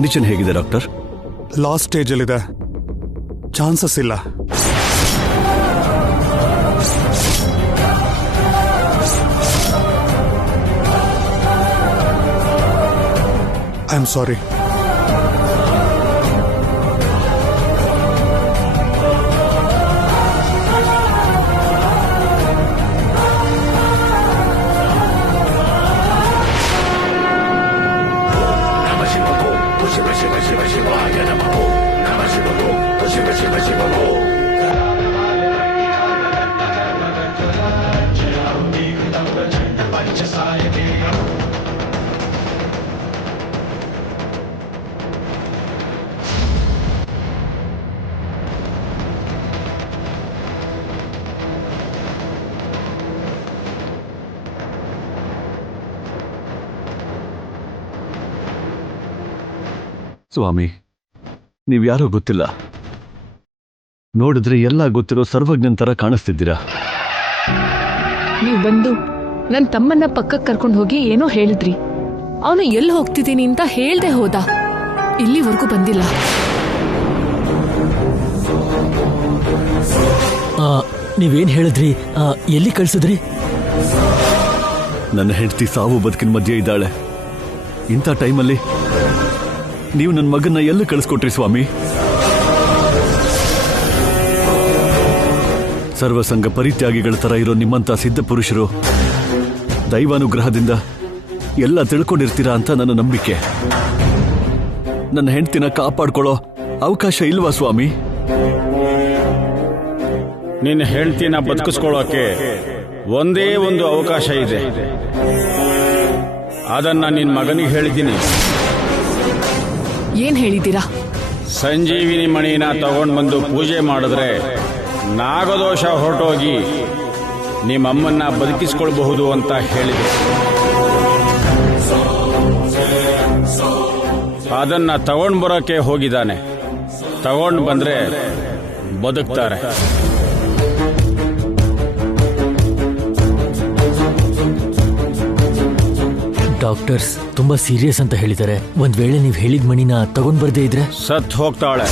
Condition ಹೇಗಿದೆ doctor? Last ಸ್ಟೇಜಲ್ಲಿದೆ, chances ಇಲ್ಲ. I am sorry. ಸ್ವಾಮಿ, ನೀವ್ಯಾರೋ ಗೊತ್ತಿಲ್ಲ. ನೋಡಿದ್ರೆ ಎಲ್ಲ ಗೊತ್ತಿರೋ ಸರ್ವಜ್ಞನ್ ತರ ಕಾಣಿಸ್ತಿದ್ದೀರಾ. ನೀವು ಬಂದು ನನ್ನ ತಮ್ಮನ್ನ ಪಕ್ಕಕ್ಕೆ ಕರ್ಕೊಂಡು ಹೋಗಿ ಏನೋ ಹೇಳಿದ್ರಿ. ಅವನು ಎಲ್ಲಿ ಹೋಗ್ತಿದ್ದೀನಿ ಅಂತ ಹೇಳ್ದೆ ಹೋದ. ಇಲ್ಲಿವರೆಗೂ ಬಂದಿಲ್ಲ. ನೀವೇನ್ ಹೇಳಿದ್ರಿ? ಎಲ್ಲಿ ಕಳ್ಸಿದ್ರಿ? ನನ್ನ ಹೆಂಡತಿ ಸಾವು ಬದುಕಿನ ಮಧ್ಯೆ ಇದ್ದಾಳೆ. ಇಂಥ ಟೈಮಲ್ಲಿ ನೀವು ನನ್ನ ಮಗನ್ನ ಎಲ್ಲಿ ಕಳಿಸ್ಕೊಟ್ರಿ ಸ್ವಾಮಿ? ಸರ್ವಸಂಗ ಪರಿತ್ಯಾಗಿಗಳ ತರ ಇರೋ ನಿಮ್ಮಂತ ಸಿದ್ಧ ಪುರುಷರು ದೈವಾನುಗ್ರಹದಿಂದ ಎಲ್ಲ ತಿಳ್ಕೊಂಡಿರ್ತೀರಾ ಅಂತ ನನ್ನ ನಂಬಿಕೆ. ನನ್ನ ಹೆಂಡತಿನ ಕಾಪಾಡ್ಕೊಳ್ಳೋ ಅವಕಾಶ ಇಲ್ವಾ ಸ್ವಾಮಿ? ನಿನ್ನ ಹೆಂಡತಿನ ಬದುಕಿಸ್ಕೊಳ್ಳೋಕೆ ಒಂದೇ ಒಂದು ಅವಕಾಶ ಇದೆ. ಅದನ್ನ ನಿನ್ನ ಮಗನಿಗೆ ಹೇಳಿದ್ದೀನಿ. ಏನ್ ಹೇಳಿದ್ದೀರಾ? ಸಂಜೀವಿನಿ ಮಣಿನ ತಗೊಂಡು ಬಂದು ಪೂಜೆ ಮಾಡಿದ್ರೆ ನಾಗದೋಷ ಹೊರಟೋಗಿ ನಿಮ್ಮಮ್ಮನ್ನ ಬದುಕಿಸ್ಕೊಳ್ಬಹುದು ಅಂತ ಹೇಳಿದೆ. ಅದನ್ನ ತಗೊಂಡು ಬರೋಕೆ ಹೋಗಿದ್ದಾನೆ. ತಗೊಂಡು ಬಂದ್ರೆ ಬದುಕ್ತಾರೆ. ಡಾಕ್ಟರ್ಸ್ ತುಂಬಾ ಸೀರಿಯಸ್ ಅಂತ ಹೇಳಿದ್ದಾರೆ. ಒಂದ್ ವೇಳೆ ನೀವು ಹೇಳಿದ ಮಣಿನ ತಗೊಂಡ್ ಬರ್ದೇ ಇದ್ರೆ ಸತ್ ಹೋಗ್ತಾಳೆ.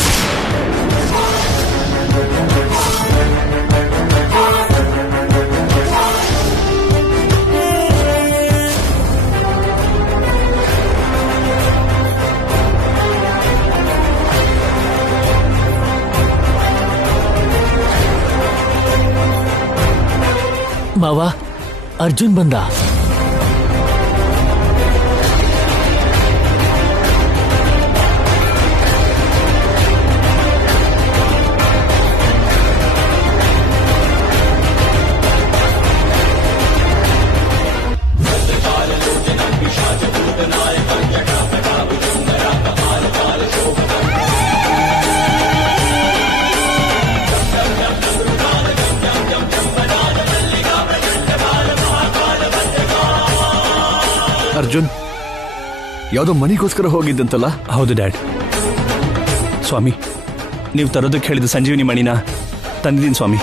ಮಾವ, ಅರ್ಜುನ್ ಬಂದ. ಅರ್ಜುನ್ ಯಾವುದೋ ಮನೆಗೋಸ್ಕರ ಹೋಗಿದ್ದಂತಲ್ಲ? ಹೌದು ಡ್ಯಾಡ್. ಸ್ವಾಮಿ, ನೀವು ತರೋದಕ್ಕೆ ಹೇಳಿದ ಸಂಜೀವಿನಿ ಮಣಿನ ತಂದಿದ್ದೀನಿ ಸ್ವಾಮಿ.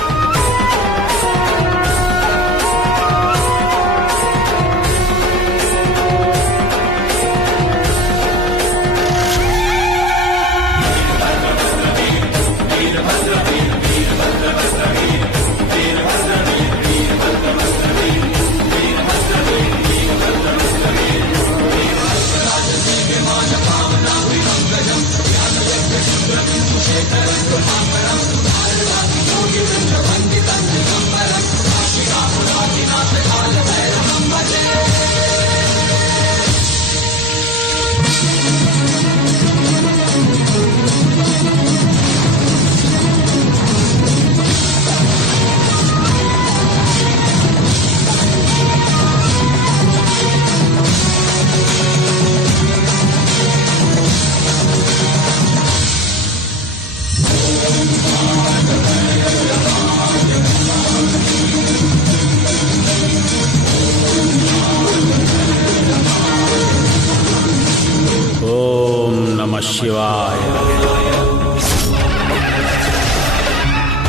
ಶಿವಾಯ.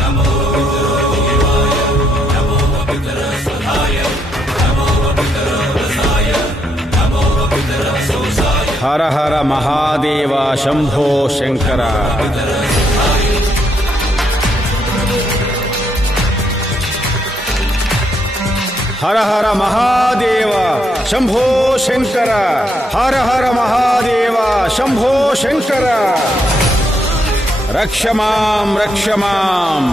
ನಮೋ ಹರ ಹರ ಮಹಾದೇವ ಶಂಭೋ ಶಂಕರ. ಹರ ಹರ ಮಹಾದೇವ ಶಂಭೋ ಶಂಕರ. ಹರ ಹರ ಮಹಾದೇವ ಶಂಭೋ ಶಂಕರ. ರಕ್ಷ ಮಾಂ ರಕ್ಷ ಮಾಂ.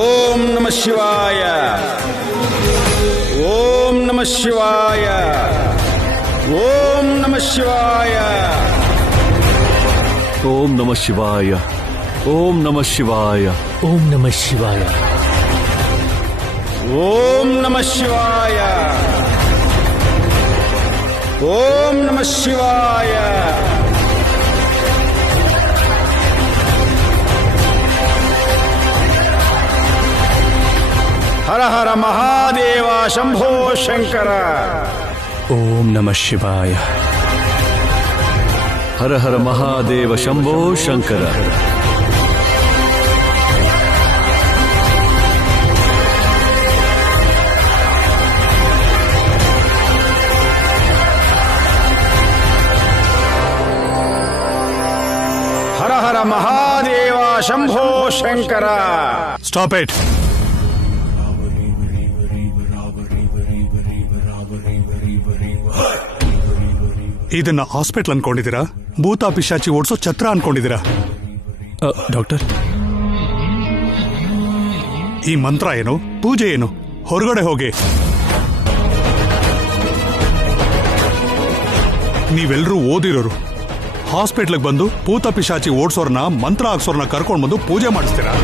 ಓಂ ನಮಃ ಶಿವಾಯ. ಓಂ ನಮಃ ಶಿವಾಯ. ಓಂ ನಮಃ ಶಿವಾಯ. ಓಂ ನಮಃ ಶಿವಾಯ. ಓಂ ನಮಃ ಶಿವಾಯ. ಓಂ ನಮಃ ಶಿವಾಯ. ಓಂ ನಮಃ ಶಿವಾಯ. ಓಂ ನಮಃ ಶಿವಾಯ. ಹರ ಹರ ಮಹಾದೇವ ಶಂಭೋ ಶಂಕರ. ಓಂ ನಮಃ ಶಿವಾಯ. ಹರ ಹರ ಮಹಾದೇವ ಶಂಭೋ ಶಂಕರ. ಹರ ಹರ ಮಹಾದೇವ ಶಂಭೋ ಶಂಕರ. Stop it. ಇದನ್ನ ಹಾಸ್ಪಿಟಲ್ ಅನ್ಕೊಂಡಿದ್ದೀರಾ? ಭೂತ ಪಿಶಾಚಿ ಓಡಿಸೋ ಛತ್ರ ಅನ್ಕೊಂಡಿದ್ದೀರಾ? ಡಾಕ್ಟರ್, ಈ ಮಂತ್ರ ಏನು, ಪೂಜೆ ಏನು? ಹೊರಗಡೆ ಹೋಗಿ. ನೀವೆಲ್ಲರೂ ಓದಿರೋರು. ಹಾಸ್ಪಿಟ್ಲಿಗೆ ಬಂದು ಭೂತ ಪಿಶಾಚಿ ಓಡಿಸೋರ್ನ, ಮಂತ್ರ ಹಾಕ್ಸೋರ್ನ ಕರ್ಕೊಂಡು ಬಂದು ಪೂಜೆ ಮಾಡಿಸ್ತೀರಾ?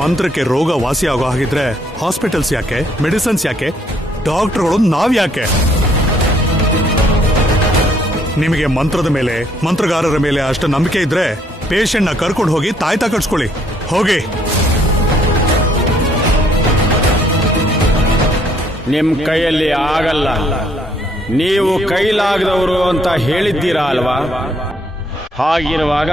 ಮಂತ್ರಕ್ಕೆ ರೋಗ ವಾಸಿ ಆಗೋ ಹಾಗಿದ್ರೆ ಹಾಸ್ಪಿಟಲ್ಸ್ ಯಾಕೆ, ಮೆಡಿಸಿನ್ಸ್ ಯಾಕೆ, ಡಾಕ್ಟರ್ಗಳು ನಾವ್ ಯಾಕೆ? ನಿಮಗೆ ಮಂತ್ರದ ಮೇಲೆ, ಮಂತ್ರಗಾರರ ಮೇಲೆ ಅಷ್ಟು ನಂಬಿಕೆ ಇದ್ರೆ ಪೇಷಂಟ್ ನ ಕರ್ಕೊಂಡು ಹೋಗಿ ತಾಯ್ತ ಕಟ್ಸ್ಕೊಳ್ಳಿ. ಹೋಗಿ. ನಿಮ್ ಕೈಯಲ್ಲಿ ಆಗಲ್ಲ. ನೀವು ಕೈಲಾಗದವರು ಅಂತ ಹೇಳಿದ್ದೀರಾ ಅಲ್ವಾ? ಹಾಗಿರುವಾಗ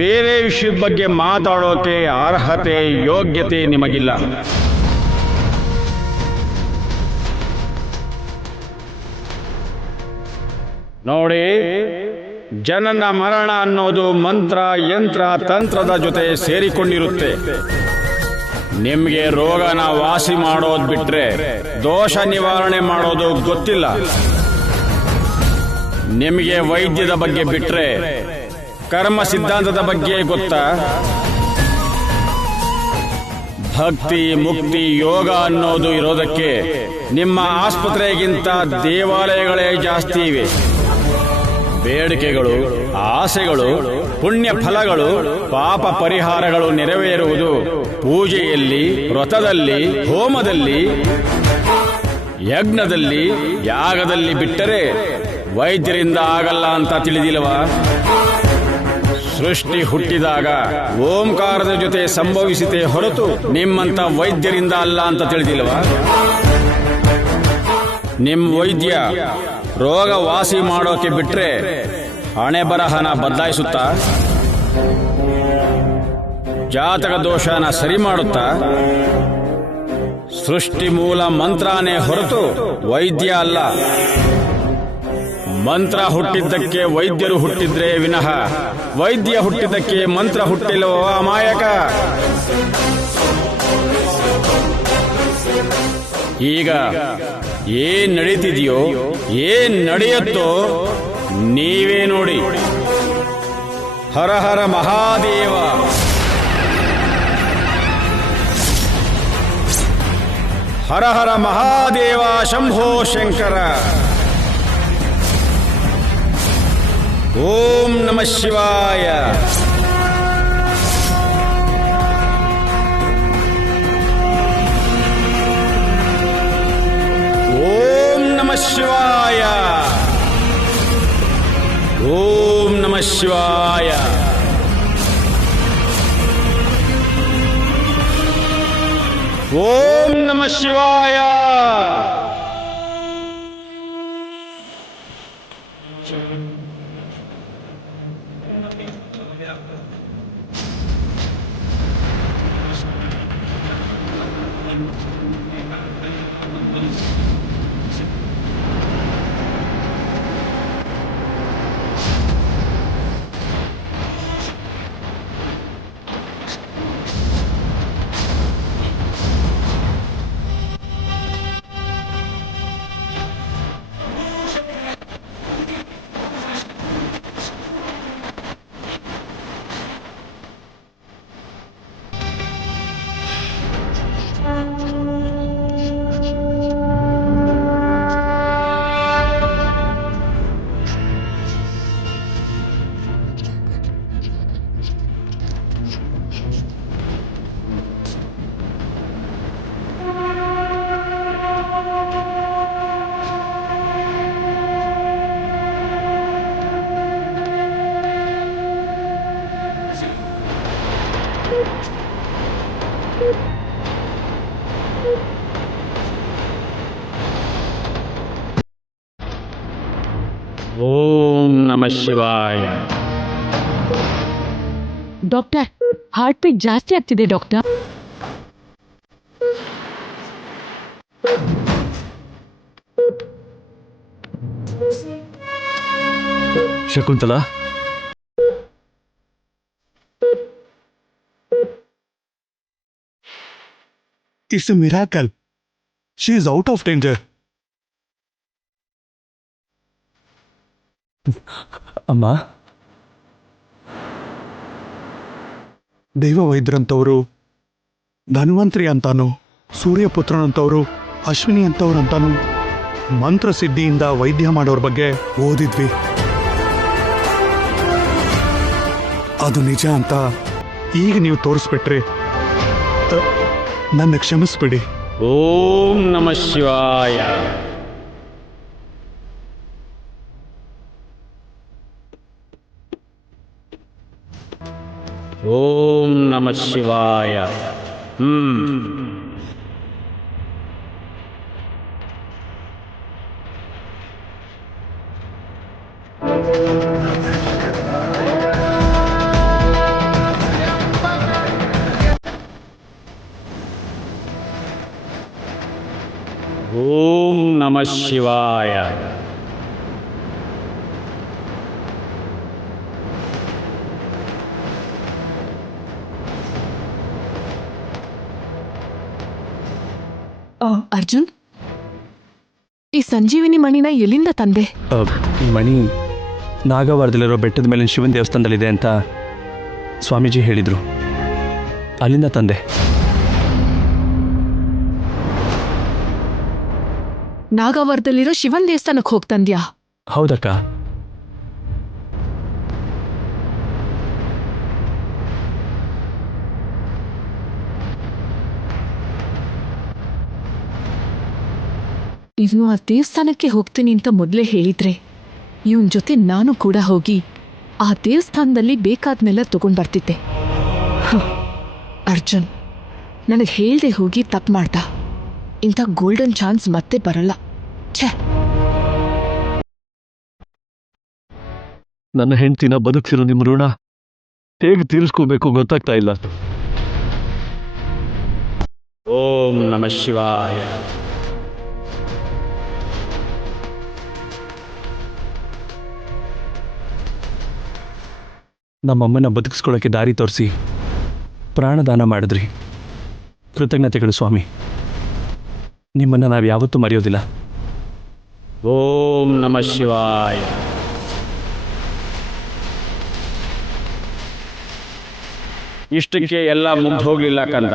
ಬೇರೆ ವಿಷಯದ ಬಗ್ಗೆ ಮಾತಾಡೋಕೆ ಅರ್ಹತೆ, ಯೋಗ್ಯತೆ ನಿಮಗಿಲ್ಲ. ನೋಡಿ, ಜನನ ಮರಣ ಅನ್ನೋದು ಮಂತ್ರ, ಯಂತ್ರ, ತಂತ್ರದ ಜೊತೆ ಸೇರಿಕೊಂಡಿರುತ್ತೆ. ನಿಮ್ಗೆ ರೋಗನ ವಾಸಿ ಮಾಡೋದು ಬಿಟ್ರೆ ದೋಷ ನಿವಾರಣೆ ಮಾಡೋದು ಗೊತ್ತಿಲ್ಲ. ನಿಮಗೆ ವೈದ್ಯದ ಬಗ್ಗೆ ಬಿಟ್ರೆ ಕರ್ಮ ಸಿದ್ಧಾಂತದ ಬಗ್ಗೆ ಗೊತ್ತಾ? ಭಕ್ತಿ, ಮುಕ್ತಿ, ಯೋಗ ಅನ್ನೋದು ಇರೋದಕ್ಕೆ ನಿಮ್ಮ ಆಸ್ಪತ್ರೆಗಿಂತ ದೇವಾಲಯಗಳೇ ಜಾಸ್ತಿ ಇವೆ. ಬೇಡಿಕೆಗಳು, ಆಸೆಗಳು, ಪುಣ್ಯ ಫಲಗಳು, ಪಾಪ ಪರಿಹಾರಗಳು ನೆರವೇರುವುದು ಪೂಜೆಯಲ್ಲಿ, ವ್ರತದಲ್ಲಿ, ಹೋಮದಲ್ಲಿ, ಯಜ್ಞದಲ್ಲಿ, ಯಾಗದಲ್ಲಿ ಬಿಟ್ಟರೆ ವೈದ್ಯರಿಂದ ಆಗಲ್ಲ ಅಂತ ತಿಳಿದಿಲ್ವಾ? ಸೃಷ್ಟಿ ಹುಟ್ಟಿದಾಗ ಓಂಕಾರದ ಜೊತೆ ಸಂಭವಿಸಿತೆ ಹೊರತು ನಿಮ್ಮಂತ ವೈದ್ಯರಿಂದ ಅಲ್ಲ ಅಂತ ತಿಳಿದಿಲ್ವಾ? ನಿಮ್ ವೈದ್ಯ ರೋಗ ವಾಸಿ ಮಾಡೋಕೆ ಬಿಟ್ರೆ ಹಣೆ ಬರಹನ ಬದಲಾಯಿಸುತ್ತಾ? ಜಾತಕ ದೋಷನ ಸರಿ ಮಾಡುತ್ತಾ? ಸೃಷ್ಟಿ ಮೂಲ ಮಂತ್ರನೇ ಹೊರತು ವೈದ್ಯ ಅಲ್ಲ. ಮಂತ್ರ ಹುಟ್ಟಿದ್ದಕ್ಕೆ ವೈದ್ಯರು ಹುಟ್ಟಿದ್ರೆ ವಿನಃ ವೈದ್ಯ ಹುಟ್ಟಿದ್ದಕ್ಕೆ ಮಂತ್ರ ಹುಟ್ಟಿಲ್ಲವೋ ಅಮಾಯಕ. ಈಗ ಏನ್ ನಡೀತಿದೆಯೋ, ಏನ್ ನಡೆಯುತ್ತೋ ನೀವೇ ನೋಡಿ. ಹರ ಹರ ಮಹಾದೇವ. ಹರ ಹರ ಮಹಾದೇವ ಶಂಭೋ ಶಂಕರ. ಓಂ ನಮಃ ಶಿವಾಯ. ಓಂ ನಮಃ ಶಿವಾಯ. ಓಂ ನಮಃ ಶಿವಾಯ. ಓಂ ನಮಃ ಶಿವಾಯ. ಓಂ ನಮಃ ಶಿವಾಯ. ಡಾಕ್ಟರ್, ಹಾರ್ಟ್ ಬೀಟ್ ಜಾಸ್ತಿ ಆಗ್ತಿದೆ doctor. Shakuntala, It's a miracle. She is out of danger. ಅಮ್ಮ, ದೈವ ವೈದ್ಯರಂತವರು, ಧನ್ವಂತ್ರಿ ಅಂತಾನು, ಸೂರ್ಯಪುತ್ರನಂತವರು, ಅಶ್ವಿನಿ ಅಂತವ್ರಂತಾನು ಮಂತ್ರ ಸಿದ್ಧಿಯಿಂದ ವೈದ್ಯ ಮಾಡೋರ ಬಗ್ಗೆ ಓದಿದ್ವಿ. ಅದು ನಿಜ ಅಂತ ಈಗ ನೀವು ತೋರಿಸ್ಬಿಟ್ರಿ. ನನ್ನ ಕ್ಷಮಿಸ್ಬಿಡಿ. ಓಂ ನಮಃ ಶಿವಾಯ. ಓಂ ನಮಃ ಶಿವಾಯ. ಓಂ ನಮಃ ಶಿವಾಯ. ಅರ್ಜುನ್, ಈ ಸಂಜೀವಿನಿ ಮಣಿನ ಎಲ್ಲಿಂದ ತಂದೆ? ಈ ಮಣಿ ನಾಗವಾರದಲ್ಲಿರೋ ಬೆಟ್ಟದ ಮೇಲಿನ ಶಿವನ ದೇವಸ್ಥಾನದಲ್ಲಿದೆ ಅಂತ ಸ್ವಾಮೀಜಿ ಹೇಳಿದರು. ಅಲ್ಲಿಂದ ತಂದೆ. ನಾಗವರದಲ್ಲಿರೋ ಶಿವನ್ ದೇವಸ್ಥಾನಕ್ಕೆ ಹೋಗ್ತಂದ್ಯಾ? ಹೌದಕ್ಕ. ಇವ್ನು ಆ ದೇವಸ್ಥಾನಕ್ಕೆ ಹೋಗ್ತೀನಿ ಅಂತ ಮೊದಲೇ ಹೇಳಿದ್ರೆ ಇವನ್ ಜೊತೆ ನಾನು ಕೂಡ ಹೋಗಿ ಆ ದೇವಸ್ಥಾನದಲ್ಲಿ ಬೇಕಾದ್ನೆಲ್ಲ ತಗೊಂಡ್ ಬರ್ತಿದ್ದೆ. ಅರ್ಜುನ್ ನನಗೆ ಹೇಳ್ದೆ ಹೋಗಿ ತಪ್ಪು ಮಾಡ್ದ. ಇಂಥ ಗೋಲ್ಡನ್ ಚಾನ್ಸ್ ಮತ್ತೆ ಬರಲ್ಲ. ಛೇ, ನನ್ನ ಹೆಂಡತಿನ ಬದುಕ್ತಿರೋ ನಿಮ್ಮ ಋಣ ಹೇಗೆ ತೀರಿಸ್ಕೋಬೇಕು ಗೊತ್ತಾಗ್ತಾ ಇಲ್ಲ. ಓಂ ನಮಃ ಶಿವಾಯ. ನಮ್ಮಮ್ಮನ ಬದುಕಿಸ್ಕೊಳ್ಳೋಕ್ಕೆ ದಾರಿ ತೋರಿಸಿ ಪ್ರಾಣದಾನ ಮಾಡಿದ್ರಿ. ಕೃತಜ್ಞತೆಗಳು ಸ್ವಾಮಿ. ನಿಮ್ಮನ್ನು ನಾವು ಯಾವತ್ತೂ ಮರೆಯೋದಿಲ್ಲ. ಓಂ ನಮಃ ಶಿವಾಯ. ಇಷ್ಟಕ್ಕೆ ಎಲ್ಲ ಮುಗ್ದು ಹೋಗ್ಲಿಲ್ಲ ಕಂದ.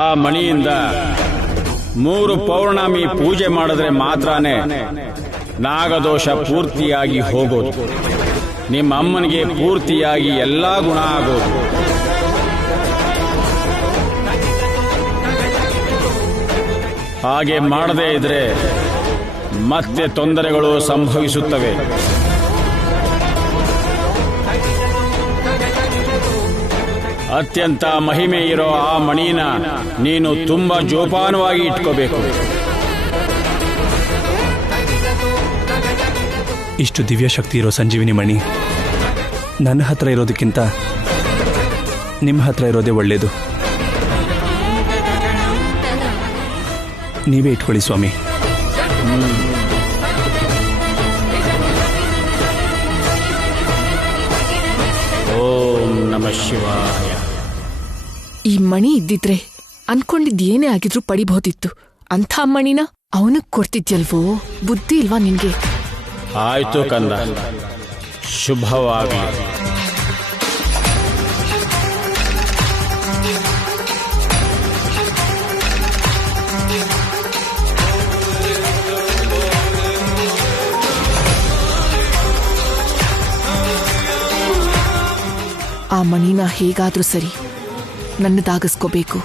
ಆ ಮಣಿಯಿಂದ 3 ಪೌರ್ಣಮಿ ಪೂಜೆ ಮಾಡಿದ್ರೆ ಮಾತ್ರನೇ ನಾಗದೋಷ ಪೂರ್ತಿಯಾಗಿ ಹೋಗೋದು. ನಿಮ್ಮ ಅಮ್ಮನಿಗೆ ಪೂರ್ತಿಯಾಗಿ ಎಲ್ಲ ಗುಣ ಆಗೋದು. ಹಾಗೆ ಮಾಡದೇ ಇದ್ರೆ ಮತ್ತೆ ತೊಂದರೆಗಳು ಸಂಭವಿಸುತ್ತವೆ. ಅತ್ಯಂತ ಮಹಿಮೆ ಇರೋ ಆ ಮಣಿನ ನೀನು ತುಂಬಾ ಜೋಪಾನವಾಗಿ ಇಟ್ಕೋಬೇಕು. ಇಷ್ಟು ದಿವ್ಯ ಶಕ್ತಿ ಇರೋ ಸಂಜೀವಿನಿ ಮಣಿ ನನ್ನ ಹತ್ರ ಇರೋದಕ್ಕಿಂತ ನಿಮ್ಮ ಹತ್ರ ಇರೋದೇ ಒಳ್ಳೆಯದು. ನೀವೇ ಇಟ್ಕೊಳ್ಳಿ ಸ್ವಾಮಿ. ಓಂ ನಮಃ ಶಿವಾಯ. ಈ ಮಣಿ ಇದ್ದಿದ್ರೆ ಅನ್ಕೊಂಡಿದ್ದೇನೇ ಆಗಿದ್ರು ಪಡಿಬಹುದಿತ್ತು. ಅಂಥ ಮಣಿನ ಅವನಿಗೆ ಕೊಡ್ತಿದ್ಯಲ್ವೋ? ಬುದ್ಧಿ ಇಲ್ವಾ ನಿನ್ಗೆ? ಆಯ್ತು ಕಂದ, ಶುಭವಾಗಲಿ. ಆ ಮಣಿನ ಹೇಗಾದ್ರೂ ಸರಿ ನನ್ನದಾಗಿಸ್ಕೋಬೇಕು.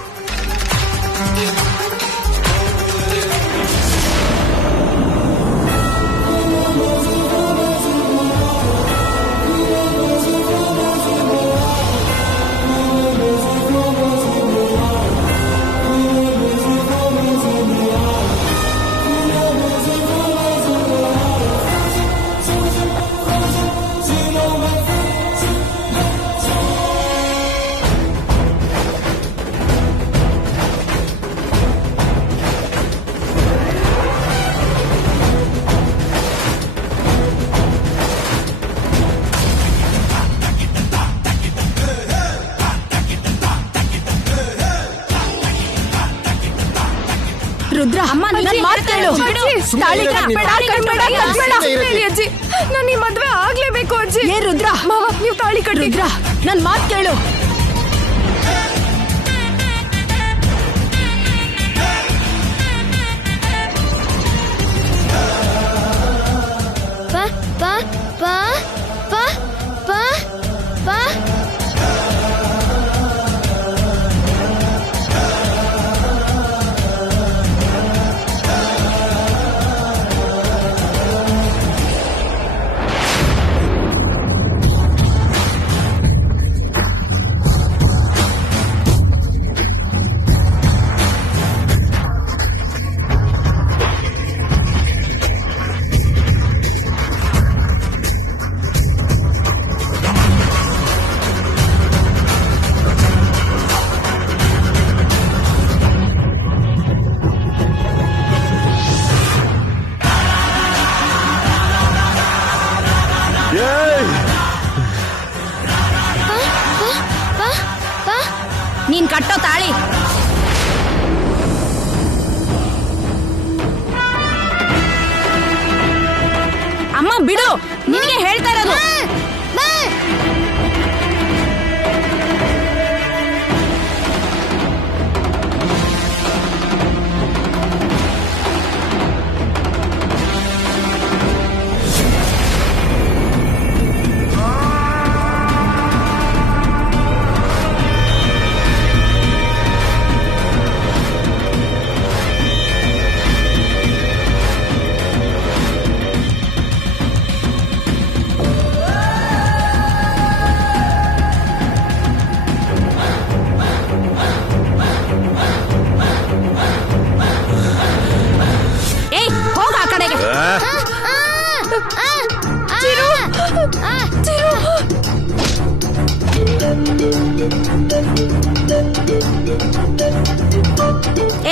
ಕೇಳು. ತಾಳಿ ಕಟ್ಬೇಡ, ಕಟ್ಬೇಡ, ಕಟ್ಬೇಡ. ಅಜ್ಜಿ ನಾನು ಈ ಮದ್ವೆ ಆಗ್ಲೇಬೇಕು ಅಜ್ಜಿ. ಏ ರುದ್ರ, ಮಾವ ನೀವು ತಾಳಿ ಕಟ್ಟಿ. ರುದ್ರ ನನ್ ಮಾತ್ ಕೇಳು. ನೀನ್ ಕಟ್ಟೋ ತಾಳಿ. ಅಮ್ಮ ಬಿಡು, ನಿನಗೆ ಹೇಳ್ತಾ ಇರೋದು.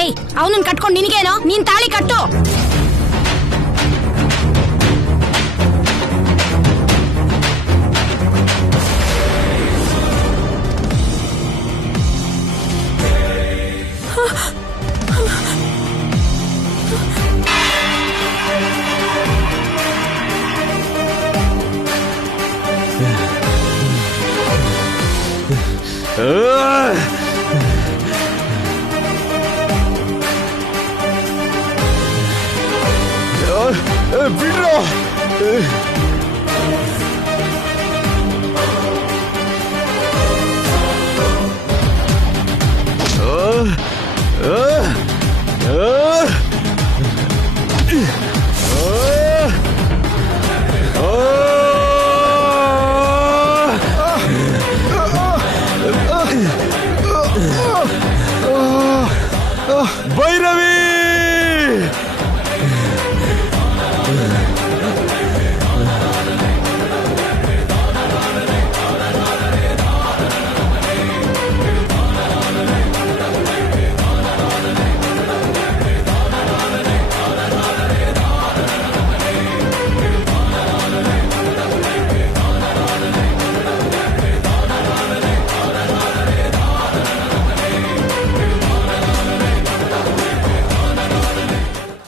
ಏಯ್, ಅವನನ್ನ ಕಟ್ಕೊಂಡು ನಿನಗೇನೋ? ನೀನ್ ತಾಳಿ ಕಟ್ಟು. ಬಿಡ್ರೋ.